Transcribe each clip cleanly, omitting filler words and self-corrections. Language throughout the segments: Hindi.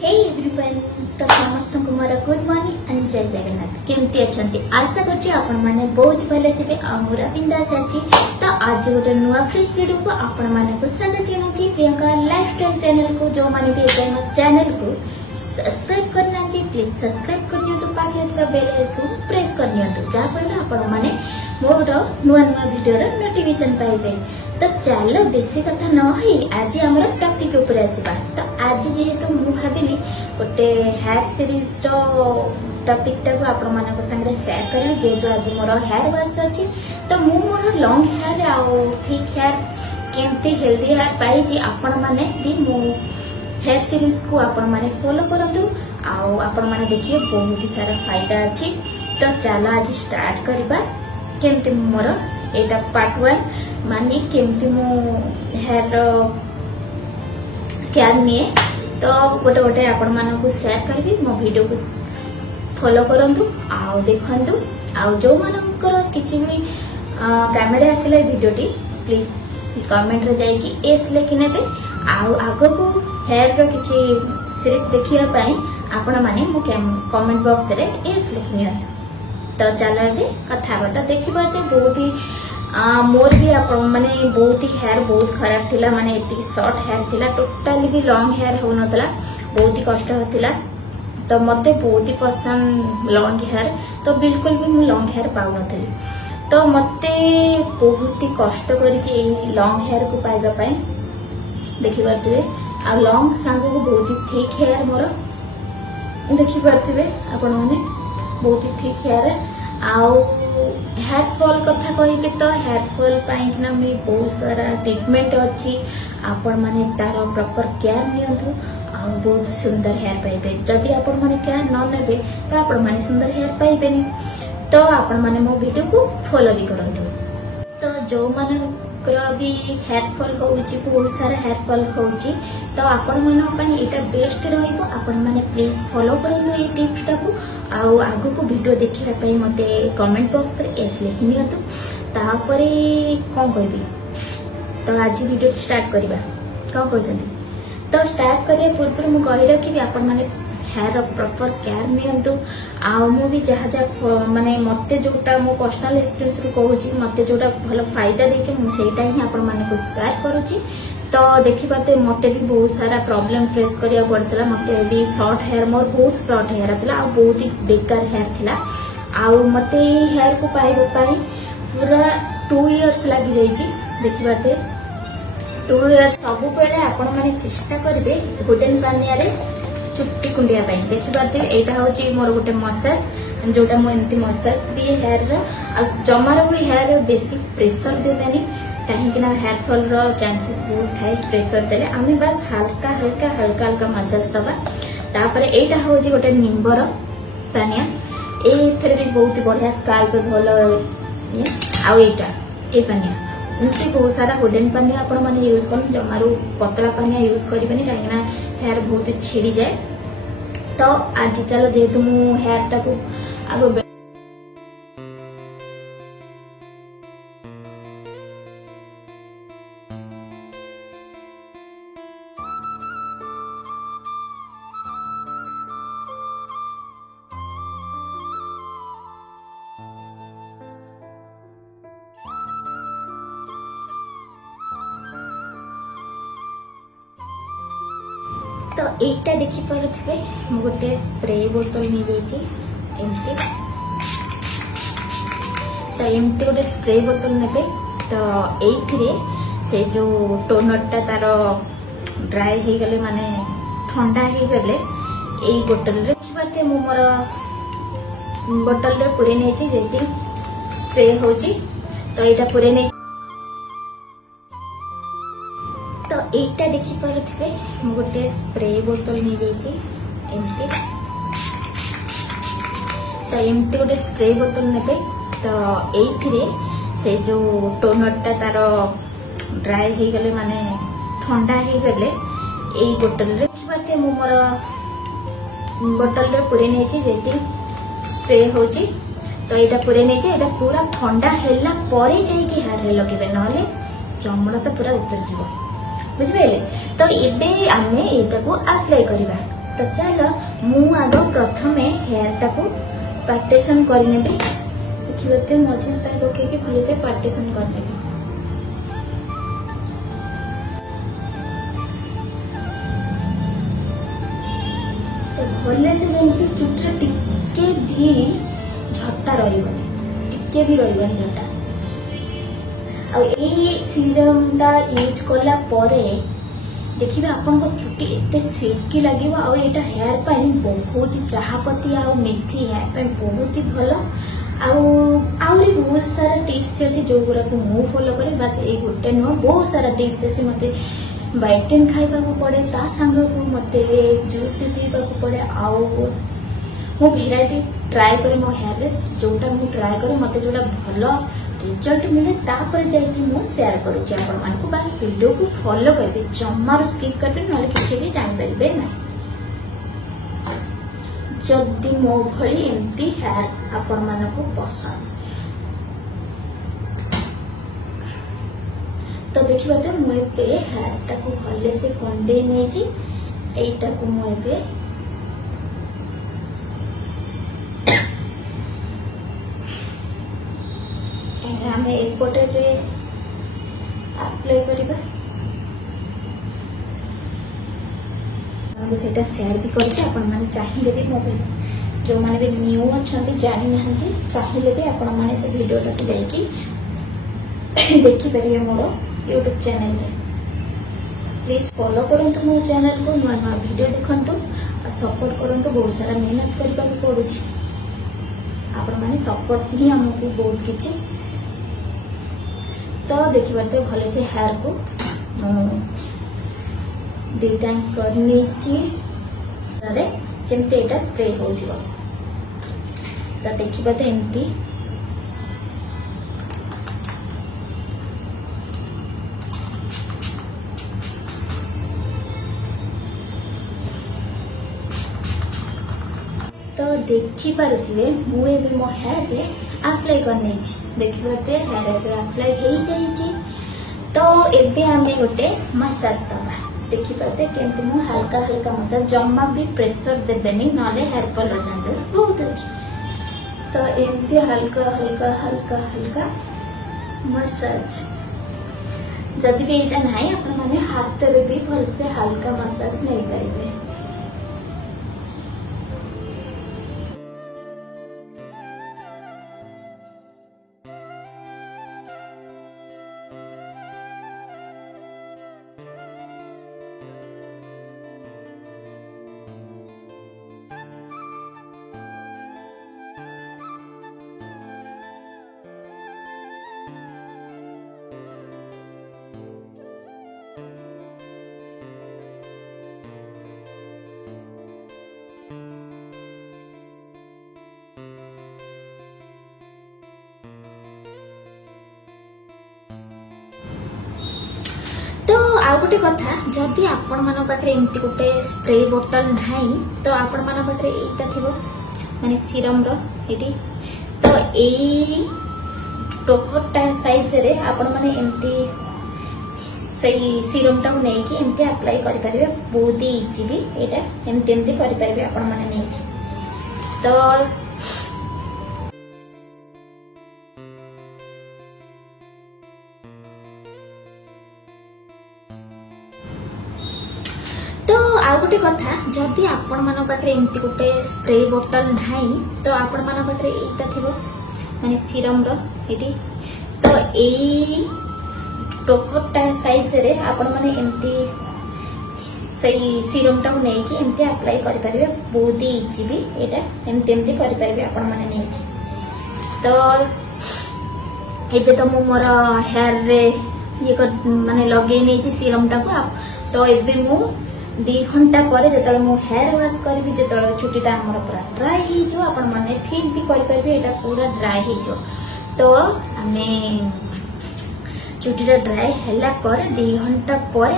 हे एवरीवन तो समस्त को मोर गुड मॉर्निंग एंड जय जगन्नाथ केमती अच्छे आशा करछि आपण माने बहुत भले थिबे आमरा बिंदास अछि। तो आज गोटे नुआ फ्रेश वीडियो को आपण माने को स्वागत जनाछि प्रियंका लाइफस्टाइल चैनल को जो माने भी चैनल को सब्सक्राइब करना प्लीज सब्सक्राइब करनियो तो पाखे थिबा बेल आइकन प्रेस करनियो तो जा पर आपण माने मोर नुआ नुआ वीडियो रो नोटिफिकेशन पाइबे। तो चलो बेसी कथा न होई आज हमर टॉपिक ऊपर आसीबा। तो आज जेहेतु मु भाबिली गोटे हेयर सीरीज रो टॉपिक टाको आपण मानक संगे शेयर करबी जेहेतु आज मोर हेयर वॉश अछि। तो मु मोर लॉन्ग हेयर आ थिक हेयर केमती हेल्दी हेयर पाई जे आपण माने भी मु हेयर सीरीज को आपण माने फॉलो करंतु आपण माने देखिए बहुत ही सारा फायदा अछि। तो चलो आज स्टार्ट करबा केमती मोर एटा पार्ट 1 माने केमती मु हेयर केयर निए। तो गोटे गोटे आपण मानक शेयर करबी मो वीडियो को फॉलो करंतु आउ देखंतु जो मानकर किछि भी कैमरा आसिले वीडियोटी प्लीज कमेंट रे जाई कि एस लेखि नेबे आगो को हेयर रो किछि सीरीज देखिया पई आपण माने मु कमेंट बॉक्स रे एस लिखि नियंतु। तो चलो आगे कथा बता देखि बाते बहुत ही मोर भी आपण माने बहुत ही हेयर बहुत खराब थिला माने एति शॉर्ट हेयर थिला टोटली भी लॉन्ग हेयर हो नतला बहुत ही कष्ट होतिला। तो मते बहुत ही पसंद लॉन्ग हेयर तो बिल्कुल भी मु लॉन्ग हेयर पाउ नथली। तो मते बहुत ही कष्ट करिछि ए लॉन्ग हेयर को पाइबा पई देखि बाते आ लॉन्ग संग को बहुत ही थिक हेयर मोर देखि पारथिबे आपण माने बहुत ही थिक हेयर आउ हेयर फॉल कथा कहिबे तो हेयर फॉल पाई कि ना मी बहुत सारा ट्रीटमेंट अछि आपण माने तार प्रॉपर केयर नियंतु आ बहुत सुंदर हेयर पाइबे। जदि आपण माने केयर न नेबे तो आपण माने सुंदर हेयर पाइबेनी। तो आपण माने मो वीडियो को फॉलो भी करंतु। तो जो माने भी हेयर फॉल होउची बहुत सारा हेयर फॉल होउची तो आपण माने पई एटा बेस्ट रहइबो। आपण माने प्लीज फॉलो करंतु ए टिप्स टाको आगो को वीडियो देखिबा पई मते कमेंट बॉक्स रे एस लिखि नियंतु तापरे कोन कहबी। तो आज वीडियो स्टार्ट करबा कोन कहसंती। तो स्टार्ट करिया पूर्व मु कहि रखिबी आपण माने हेयर प्रॉपर केयर नियंतु मु भी जहा जहा माने मते जोटा मो पर्सनल एक्सपीरियंस रो कहूची मते जोटा भलो फायदा देछि मु सेटा ही आपण माने को शेयर करूची। तो देखि बाते मते भी बहुत सारा प्रॉब्लम फेस करिया पड़तला मते भी शॉर्ट हेयर मोर बहुत शॉर्ट हेयर थिला आ बहुत ही बेकार हेयर थिला आ मते हेयर को पाइबो पाई पूरा 2 इयर्स लागि जाईची। देखि बाते 2 इयर्स सब बेले आपण माने चेष्टा करबे गोल्डन पानिया रे चुट्टी कुंडिया पाई देखि बाते एटा होची मोर गोटे मसाज जोटा मु एमती मसाज दिए हेयर रो आ जमार हुई हेयर बेसी प्रेशर देबेनी कहीं कि ना हेयर फॉल रो चांसेस बहुत थाई प्रेशर देले आमे बस हल्का हल्का हल्का हल्का मसाज दबा। तापर एटा होची गोटे निंबर पानिया एथरे भी बहुत बढ़िया स्काल्प पे भलो आ एटा ए पानिया एमती बहुत सारा वुडन पानिया आपण माने यूज करन जमारू पतला पानिया यूज करिबेनी काहे ना हेयर बहुत छिड़ी जाए। तो आज चलो जेहेतु मु हेयर टाको आगो तो एटा देखि पारथिबे मु गोटे स्प्रे बोतल नि जाईची एमती। तो एमती गोटे स्प्रे बोतल नेबे तो एथिरे से जो टोनर टा तारो ड्राई हे गले माने ठंडा हे गले एई बोतल रे बाते मु मोर बोतल रे पुरे नेची जेती स्प्रे होची। तो एटा पुरे नै तो एटा देखि पारथिबे मु गोटे स्प्रे बोतल नि जाईची एमती। तो एमती गोटे स्प्रे बोतल नेबे तो एथिरे से जो टोनर टा तारो ड्राई हे गले माने ठंडा हे गले एई बोतल रे बाते मु मोर बोतल रे पुरे नेची जेती स्प्रे होची। तो एटा पुरे नेची एटा पूरा ठंडा हेला परे जाई कि हेयर रे लगेबे नले चमड़ा तो पूरा उतर जीवो बुझिबेले। तो एबे आमे एटा को अप्लाई करबा तो चलो मु आग प्रथमे हेयर टाको पार्टीशन करनेबी देखिए मझे तार पकईकि भले से पार्टीशन करनेबी। तो भले से जमी चुटी टिके भी झटा रही टिके भी रही झटा सीरमटा यूज कला देखिए आपण चुटी एते सिल्की लगे आटा हेयर पाई बहुत ही चाहपत्ती आ मेथी हेयर पाई बहुत ही भल आहरी बहुत सारा टिप्स अच्छे जो गुरा को मु फॉलो करे बस ये गोटे नुह बहुत सारा टिप्स अच्छे मत बायोटिन खाइबा पड़े ता सांग को मत जूस भी पीवा पड़े आउ मु भेराइटी ट्राए करे मो हेयर रे जोटा मु ट्राए करे मत जोटा भल रिजल्ट मिले तापर जाइए मु शेयर करूची आपण मानकु बस वीडियो को फॉलो करबे जम्मार स्किप करबे न किसी भी जान परिबे ना जल्दी मो भली एमती हेयर आपण मानकु पसंद तो देखिबा तो मु एबे हेयर टाको भले से कंडे नेची एटा को मु एबे आम एपटे अप्लाई करवा सेटा शेयर भी कर चाहिए भी मो जो मैंने भी न्यू अच्छा जानी ना चाहिए भी आपण मैंने से वीडियोटा को जाकि देखिपारे मोर यूट्यूब चैनल में प्लीज फॉलो करूँ मो चैनल को नुआ नुआ वीडियो देखु सपोर्ट करूँ बहुत सारा मेहनत करने पड़ू आपण मैंने सपोर्ट ही आमको बहुत किसी तो देखिए तो भले से हेयर को डी टाइम करनी जमती एटा स्प्रे हो तो देखिए तो एमती तो देखी पारे मुझे मो हेयर रे अप्लाई करने देखी पारे हेयर अप्लाई हो जाइए तो एबे आमे गोटे मसाज दबा देखी पारे केमती मु हल्का हल्का मसाज जम्मा भी प्रेशर देबेनी नाले हेयर फॉल हो चांसेस बहुत अच्छे तो एमती हल्का हल्का हल्का हल्का मसाज जदि भी एटा नाही आपण माने हाथ रे भी भल से हल्का मसाज नहीं करिवे। आउ गोटे कथा जदि आपण मान पाखे एमती गोटे स्प्रे बोतल ना तो आपण मान पाखे एटा थिबो माने सीरम रो एटी तो एई टोकटा साइज रे आपण माने एमती सही सीरम टा नै कि एमती अप्लाई करि परिबे बहुत ही इजी भी एटा एमती एमती करि परिबे आपण माने नै तो आउ गोटे कथा जदि आपण मान पाखे एमती गोटे स्प्रे बोतल ना तो आपण मान पाखे एटा थिबो माने सीरम रो एटी तो एई टोकटा साइज रे आपण माने एमती सही सीरम टा नै कि एमती अप्लाई करि परिबे बहुत ही इजी भी एटा एमती एमती करि परिबे आपण माने नै तो एबे तो मु मोर हेयर रे ये माने लगे नै छी सीरम टा को तो एबे मु 2 घंटा पर जो मु हेयर वाश करी जो चुटीटा आमर पूरा ड्राई हो आपण माने फील भी करें एटा पूरा ड्राई हो तो आमे चुटीटा ड्राई हैला पर 2 घंटा पर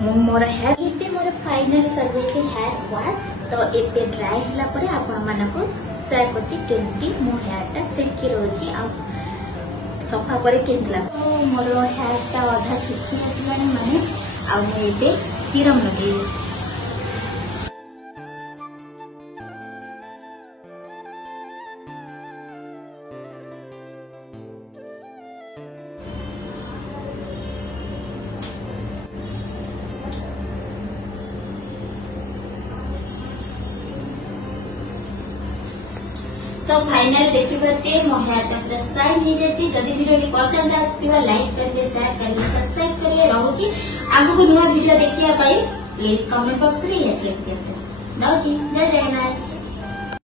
मु मोर हेयर एबे मोर फाइनल सजे हेयर वाश तो एबे ड्राई हैला पर आपण मानको शेयर करछि केमती मो हेयरटा सिल्की रहछि आ सफा पर केमती लागो मोर हेयरटा आधा सुखी आसलानी माने आ एबे सीरम लगे तो फाइनल देखि परते मो हेयर का पूरा साइन हो जाची। जदि वीडियो टी पसंद आस्तिबा लाइक करबे, शेयर करबे, सब्सक्राइब करबे। रहूची आगु को नुवा वीडियो देखिया पाई प्लीज कमेंट बॉक्स रे यस लिख देते। रहूची जय जगन्नाथ।